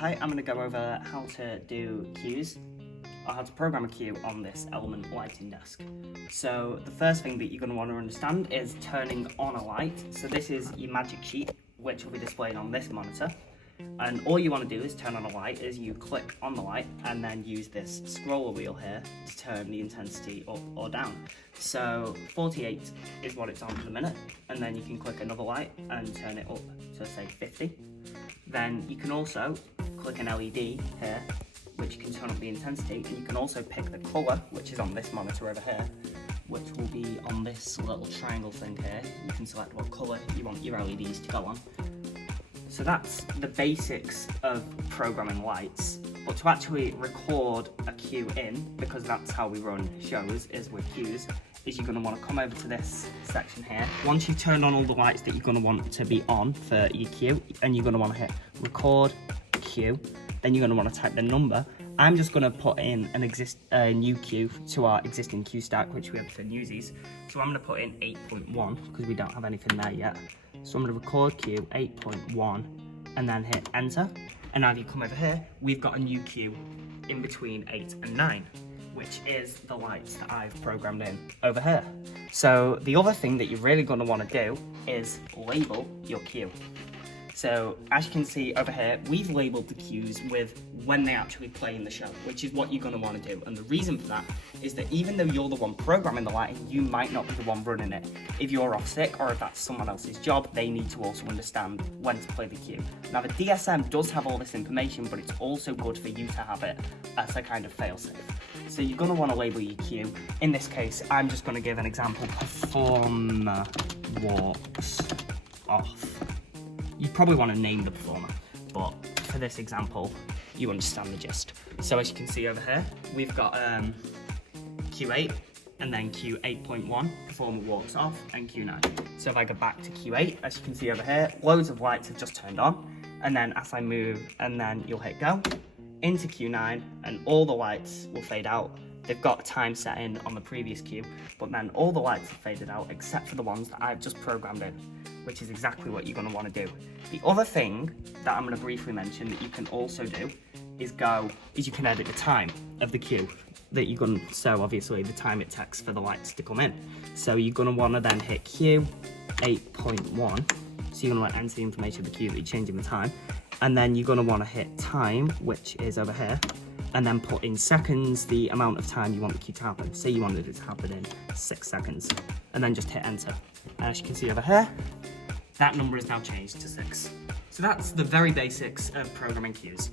Hi, I'm going to go over how to do cues, or how to program a cue on this element lighting desk. So the first thing that you're going to want to understand is turning on a light. So this is your magic sheet, which will be displayed on this monitor. And all you want to do is turn on a light is you click on the light and then use this scroller wheel here to turn the intensity up or down. So 48 is what it's on for the minute, and then you can click another light and turn it up to say 50. Then you can also click an LED here, which can turn up the intensity, and you can also pick the colour, which is on this monitor over here, which will be on this little triangle thing here. You can select what colour you want your LEDs to go on. So that's the basics of programming lights, but to actually record a cue in, because that's how we run shows, is with cues, is you're going to want to come over to this section here. Once you've turned on all the lights that you're going to want to be on for your cue, and you're going to want to hit record cue, then you're going to want to type the number. I'm just going to put in a new cue to our existing cue stack, which we have for Newsies. So I'm going to put in 8.1 because we don't have anything there yet. So I'm going to record cue 8.1 and then hit enter. And now if you come over here, we've got a new cue in between 8 and 9, which is the lights that I've programmed in over here. So the other thing that you're really going to want to do is label your cue. So as you can see over here, we've labelled the cues with when they actually play in the show, which is what you're going to want to do. And the reason for that is that even though you're the one programming the lighting, you might not be the one running it. If you're off sick or if that's someone else's job, they need to also understand when to play the cue. Now the DSM does have all this information, but it's also good for you to have it as a kind of fail-safe. So you're going to want to label your cue. In this case, I'm just going to give an example: performer walks off. You probably want to name the performer, but for this example, you understand the gist. So as you can see over here, we've got Q8 and then Q8.1, performer walks off, and Q9. So if I go back to Q8, as you can see over here, loads of lights have just turned on. And then as I move, and then you'll hit go, into Q9, and all the lights will fade out. They've got a time set in on the previous cue, but then all the lights have faded out except for the ones that I've just programmed in, which is exactly what you're going to want to do. The other thing that I'm going to briefly mention that you can also do is you can edit the time of the cue that you're going to, so obviously the time it takes for the lights to come in. So you're going to want to then hit Q 8.1, so you're going to enter the information of the cue that you're changing the time, and then you're going to want to hit time, which is over here, and then put in seconds the amount of time you want the cue to happen. Say you wanted it to happen in 6 seconds, and then just hit enter. And as you can see over here, that number is now changed to 6. So that's the very basics of programming cues.